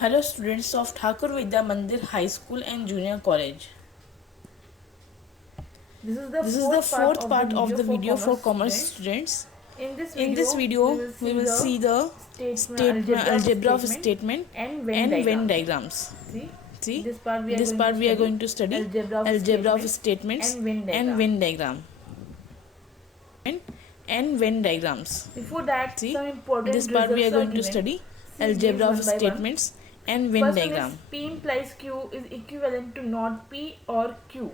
Hello students of Thakur Vidya Mandir High School and Junior College. This This is the fourth part of the video for commerce students. In this video, we will see the algebra of statement and Venn diagrams. See, this part we are going to study algebra of statements and Venn diagram. And Venn diagrams. Before that, See, some important this part we are going to given. study See algebra these of one by one. statements and Venn First diagram. one is P implies Q is equivalent to not P or Q.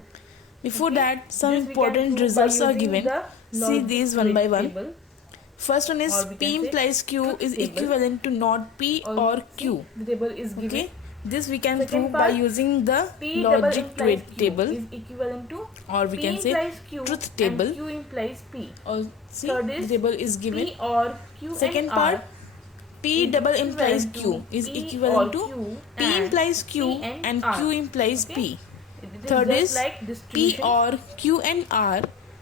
Before Okay. that, some This we can important prove by results are using given. the See logic these one by one. table. First one is Or we P can say implies Q truth is table. equivalent to not P or Q. The table is given. Okay, this we can Second prove by part, using the P double logic implies Q table, is equivalent to or we P can say implies Q truth table. and Q implies P. Or see Third the is table is given. P or Q Second and part, R P is double implies equivalent to Q is P equivalent or to Q P and implies Q P and R. Q implies Okay? P. It is Third just is like P distribution. or Q and R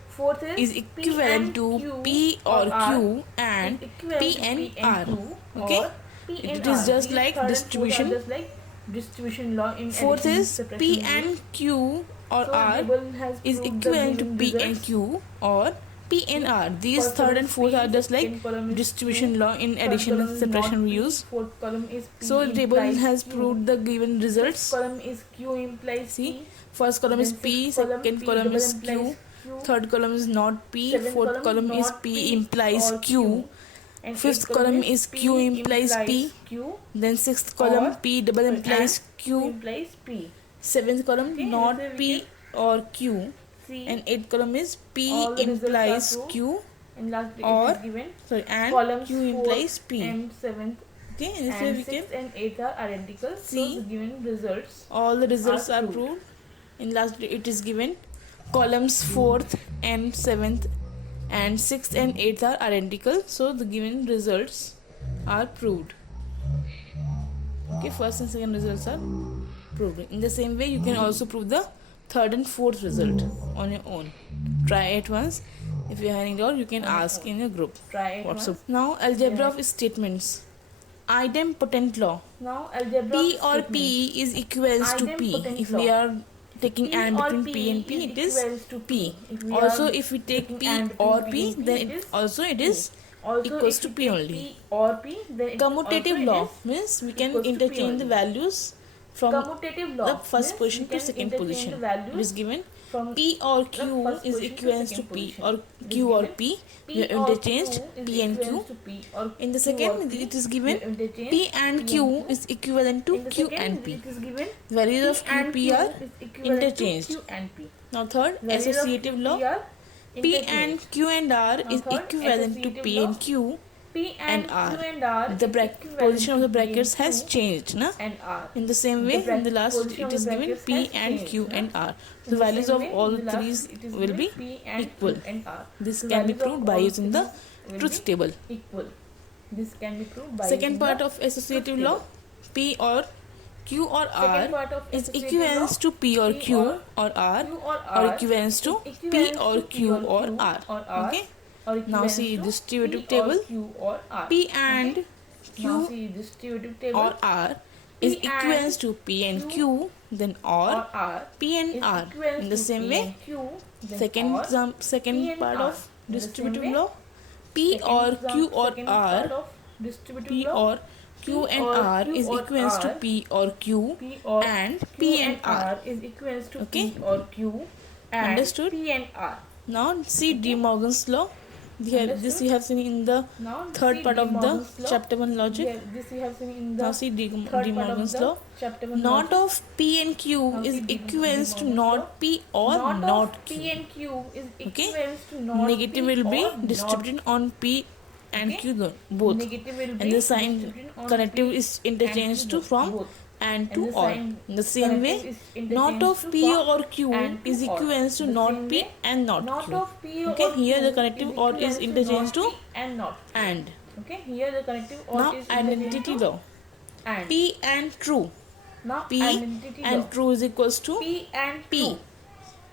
Fourth is P equivalent and to Q P or R Q and is equivalent P to and P and R. Q Okay, or P and it is R. just These like third and fourth distribution. are just like distribution law in Fourth addition is subtraction P rule. and Q or So R table has is proved the equivalent to given P and results. Q or P and R. These First third column and is fourth P, are just like second column is distribution Q, law in third addition and column is subtraction not we P, use. fourth column is P So the table implies has Q, proved the given fifth results. column is Q implies See, P, first column is then P, sixth column second P column double is implies Q, Q, third column is not P, seventh fourth column column is not P P implies or Q, and fifth eighth column is P Q implies P, Q then sixth column or P double implies and Q Q, implies P. seventh column Okay, not this way we P can or Q, see and eighth column is P all the results are implies proved. Q In last bit or it is given and columns Q implies 4th P. and 7th Okay, in this way and we can 6th and 8th are identical. So see the given results all the results are proved. proved. In last it is given columns 4th and 7th and 6th and 8th are identical, so the given results are proved. Okay, first and second results are proved. In the same way you can also prove the third and fourth result on your own. Try it once. If you are having doubt, you can ask in your group. Try it WhatsApp. once. Now algebra of statements. Idempotent law. Now algebra P of or statements. P is equivalent to P. Idempotent If law. we are taking P and or between P P and P, is it is equivalent to P. If we Also, are if we take taking P and between or P P, and P, then it it is also it is also equals if to we P take only. P or P, then it Commutative also law it is means we can equals to P interchange the only. values from Commutative law the first means position we to can second interchange position. the It values is given from P or the Q first is position to equivalent to second P position. or It is Q or given P. P We have or interchanged Q is P and Q. equivalent to P or In the Q or second, P. it is We given interchange P and P Q is equivalent to In the Q second, and P. it is given Values of P Q and P Q are is equivalent interchanged. to Q and P. Now third, Values of associative Q, law. P are P interchanged. and Q and R Now is third, equivalent to associative P law. and Q P and and R. Q and R The is equivalent position of to the P and brackets has Q changed, na? and R. In the same way, in the last position it of is the given brackets P has and changed, Q na? and R. In The the values same of way, all in the the last threes it is will given be P and equal. Q and R. This The can be values of proved by all using the threes will truth be table. equal. This can be proved by Second using part the of associative truth law, table. P or Q or R Second part of is associative law, equivalent to P or P Q or R Q or or R equivalent to is P equivalent or to Q or R. Okay. or Now equivalent see to distributive P table. or Q or R. P Okay? and Now Q see distributive table. or R is P equivalent and to P and Q Q, then or R P and is R. equivalent In the to same P way, and Q, then second or P second and part R. of In the same distributive way, law, P or Q or second R, part of distributive P law, or Q and R Q is or equivalent to R, P or Q P or and Q P and and R. R is equivalent to Okay. P or Q and Understood? P and R. Now see De Okay. Morgan's law. This you have seen in the Now third see part De of the Morgan's law. chapter 1 logic. This you have seen in Now the see De third part of Morgan's the law. chapter 1 Not logic. of P and Q Now is see De equivalent to Morgan's law. not P or Not not of Q. P and Q is Okay. equivalent to not Negative P will be or distributed on P and Okay. Q both. Negative will be And the sign distributed on connective P is and interchanged Q to from both. and And to the or. sign In the same way, connective is not interchanged of to P from or Q and to is or. equivalent to The not same P way, and not not Q. of P Okay, or here Q the connective or is equivalent to interchanged not to P and not Q. and. Okay, here the connective or Now is identity interchanged to law. and. P and true. Now P identity law. and true is equals to P and P. true.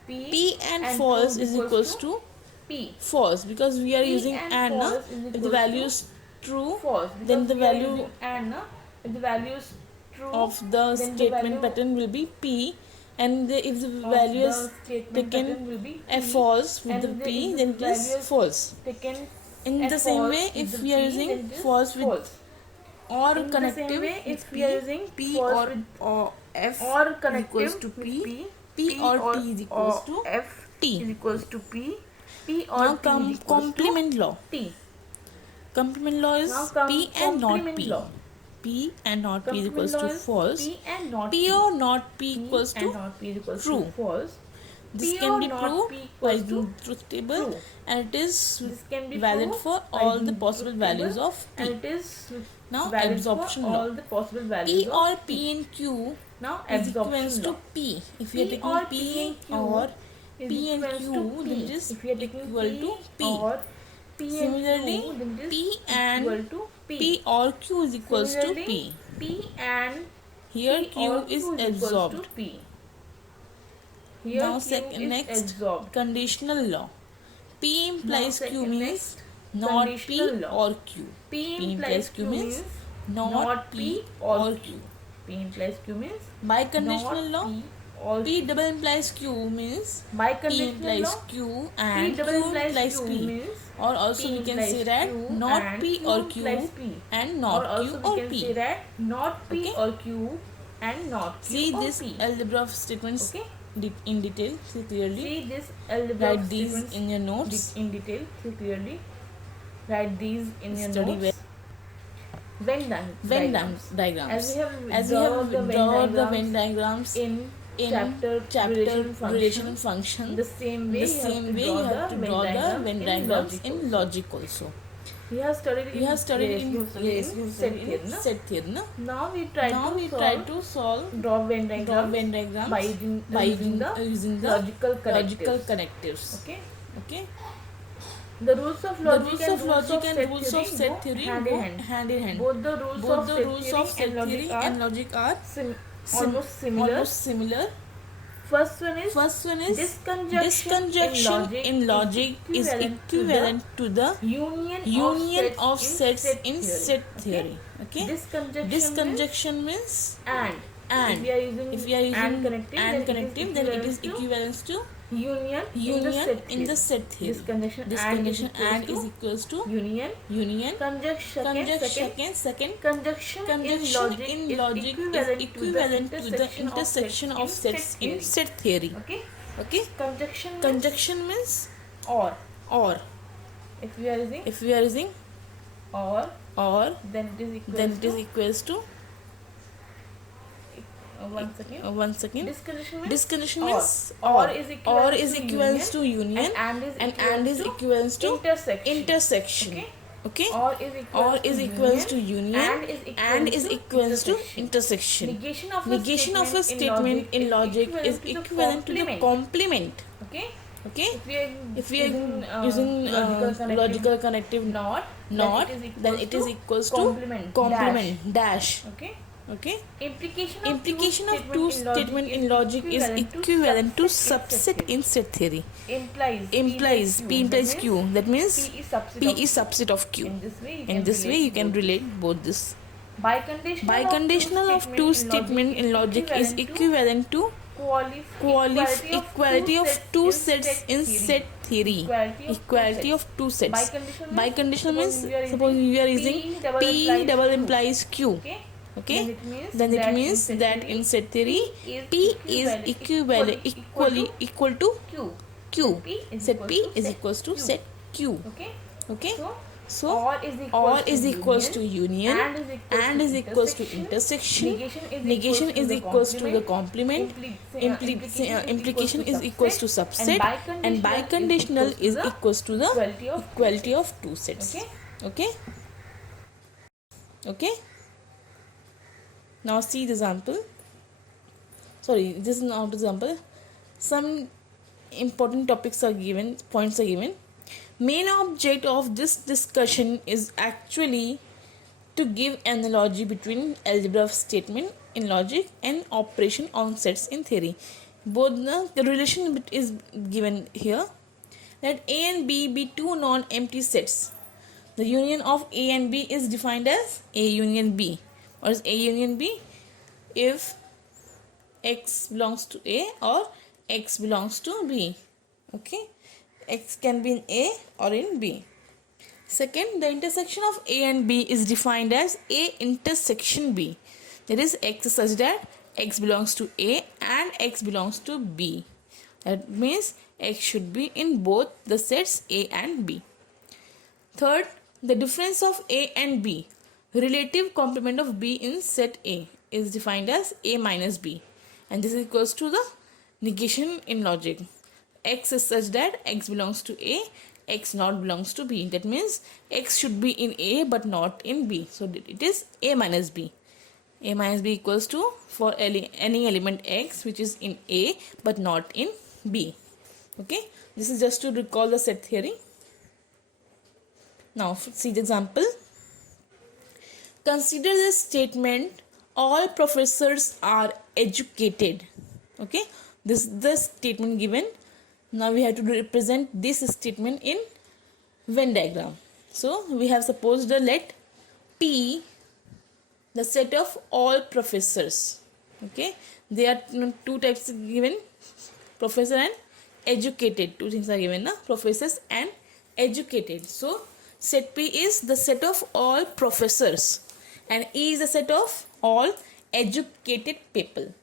P and and false true is equals to P. false because we are P using and na. false is If equals the value to is true, false then because the we are value using and na. If the value is of the then statement value pattern will be P, and if the of value the is statement taken pattern will be a P, false with and the the- P, if then the it is value is false. taken In a the same false way, with if the we are P, using then it is false with false. or In the connective same way, with if P, we are using P false or, with or F or is connective equals to with P, P or T is equals or to F T. is equals to P or Now T is come equals complement law. to T. Complement law is Now come P and not complement P. law. P and not P is Complement equals law to is false. P and not P P. or not P P equals and to not P is equals true. to false. This P can or be not proved P by equals to using truth table, true. and it is This can be valid proved for by all the using possible truth values table, of and P. it is Now valid absorption for law. all the possible P values or of P in Q Now is equals absorption to law. P. If we are P taking or P P in Q or is P and equals Q, to P. then it is If we are taking equal to P. or P and Similarly, Q, then it is P and equal to P. P or Q is equals to Similarly, P. P and Here P Q or is Q is equals absorbed. to P. Here Now Q is next absorbed. conditional law. P implies Now Q means next not P conditional law. or Q. P implies implies Q Q means means not P or or Q. Q. P implies Q means By conditional not law, P or P Q. double implies Q means By P conditional implies law, Q P and double Q implies implies Q P. means Or also P we can implies say that Q not and P Q or implies Q P. and Or not also Q we or can P. say that not P Okay. or Q and not Q See or this P. algebra of statements Okay. in detail. See clearly. See this algebra Write of these statements in your notes. in detail. See clearly. Write these in your Study notes. Venn diagrams. diagrams. As we have drawn the Venn Venn diagrams in in chapter relation function. The same way The same way you have to draw the Venn diagrams in logic also. We have studied We have studied in set theory, no? set theory, no? Now we try to solve draw Venn diagrams by using the logical connectives. Okay. Okay. The rules of logic and rules of set theory go go hand in hand. Both the rules of set theory and logic are almost similar. First one is disconjunction in logic is equivalent to the union of sets in set theory. Okay. Disconjunction means and. And if we are using and connective, then it is equivalent to union in the set theory. Disconjunction and is equals to union. Second Conjunction in logic is equivalent to the intersection of sets in set theory. Okay. Conjunction means or. If we are using or, then it is equals to one second. Disconjunction means or is equivalent to union and is equivalent to intersection. Okay. Or is equals to union and is equivalent to intersection. Negation of a statement in logic is equivalent to the complement. Okay. If we are using logical connective not, then it is equals to complement dash. Okay. Implication of two statement in logic is equivalent to subset in set theory. Implies P implies Q. That means P is subset of Q. In this way you can relate both this. Biconditional of two statement in logic is equivalent to equality of two sets in set theory. Equality of two sets. Biconditional means suppose we are using P double implies Q. Okay, then it means that in set theory P is equal to Q. Set P is equals to set Q. Okay, so or is equals to union and is equals to intersection. Negation is equals to the complement. Implication is equals to subset, and biconditional is equals to the equality of two sets. Okay. Now see the example. Sorry, this is not example. Some important points are given. Main object of this discussion is actually to give analogy between algebra of statement in logic and operation on sets in theory. Both the relation is given here, that A and B be two non-empty sets. The union of A and B is defined as A union B. What is A union B? if x belongs to A or x belongs to B. Okay, x can be in A or in B. Second, the intersection of A and B is defined as A intersection B. That is, x such that x belongs to A and x belongs to B. That means x should be in both the sets A and B. Third, the difference of A and B, relative complement of B in set A, is defined as A minus B, and this is equals to the negation in logic. X is such that x belongs to A, x not belongs to B. That means x should be in A but not in B. So it is A minus B. A minus B equals to for any element x which is in A but not in B. Okay, this is just to recall the set theory. Now see the example. Consider the statement, all professors are educated. Okay, this is the statement given. Now we have to represent this statement in Venn diagram. So we have supposed let P the set of all professors. Okay, there are two types given, professor and educated. Two things are given, na? Professors and educated. So set P is the set of all professors and E is the set of all educated people.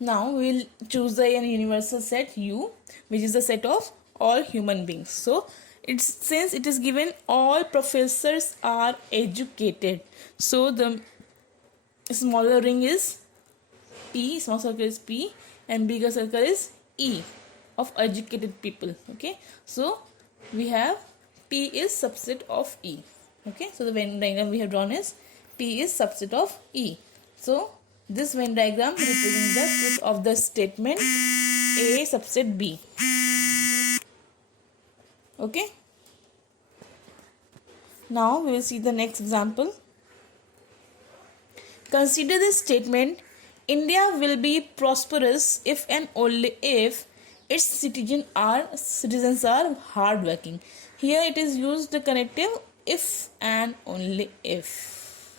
Now we will choose the universal set U, which is the set of all human beings. So it's, since it is given all professors are educated, so the smaller ring is P, small circle is P, and bigger circle is E of educated people. Okay, so we have P is subset of E. Okay, so the Venn diagram we have drawn is P is subset of E. So this Venn diagram represents the truth of the statement A subset B. Okay, now we will see the next example. Consider the statement, India will be prosperous if and only if its citizens are hardworking. Here it is used the connective if and only if.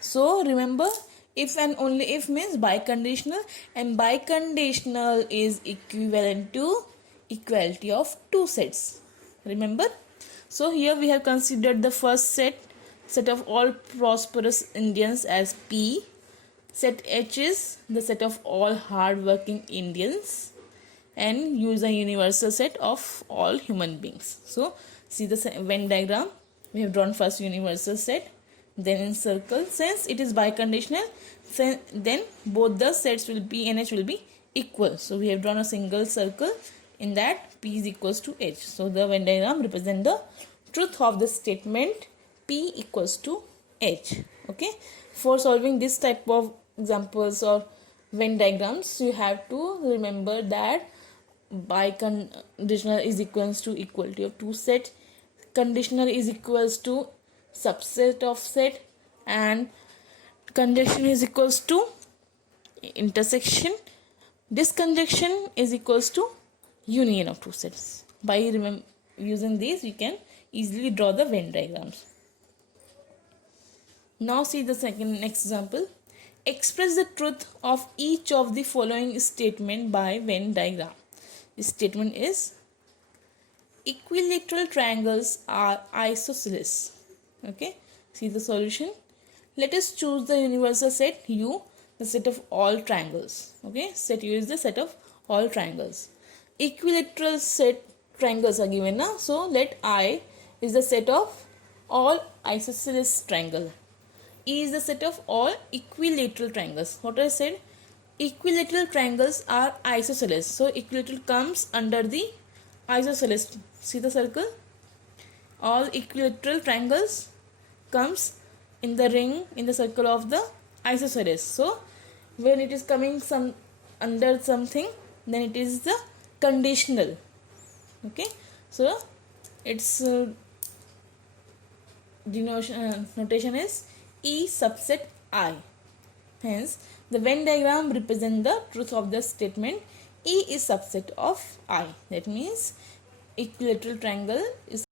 So remember, if and only if means biconditional, and biconditional is equivalent to equality of two sets. Remember? So here we have considered the first set of all prosperous Indians as P. Set H is the set of all hardworking Indians, and use a universal set of all human beings. So see the Venn diagram. We have drawn first universal set, then in circle. Since it is biconditional, then both the sets will be and H will be equal. So we have drawn a single circle in that P is equals to H. So the Venn diagram represents the truth of the statement P equals to H. Okay, for solving this type of examples or Venn diagrams, you have to remember that biconditional is equals to equality of two sets, conditional is equals to subset of set, and conjunction is equals to intersection. Disconjunction is equals to union of two sets. By using these, you can easily draw the Venn diagrams. Now see the next example. Express the truth of each of the following statement by Venn diagram. This statement is, equilateral triangles are isosceles. Okay, see the solution. Let us choose the universal set U, the set of all triangles. Okay, set U is the set of all triangles. Equilateral set triangles are given now. So let I is the set of all isosceles triangle. E is the set of all equilateral triangles. What I said? Equilateral triangles are isosceles. So equilateral comes under the isosceles. See the circle? All equilateral triangles comes in the ring, in the circle of the isosceles. So when it is coming under something, then it is the conditional. Okay, so its notation is E subset I. Hence the Venn diagram represents the truth of the statement E is subset of I. That means equilateral triangle is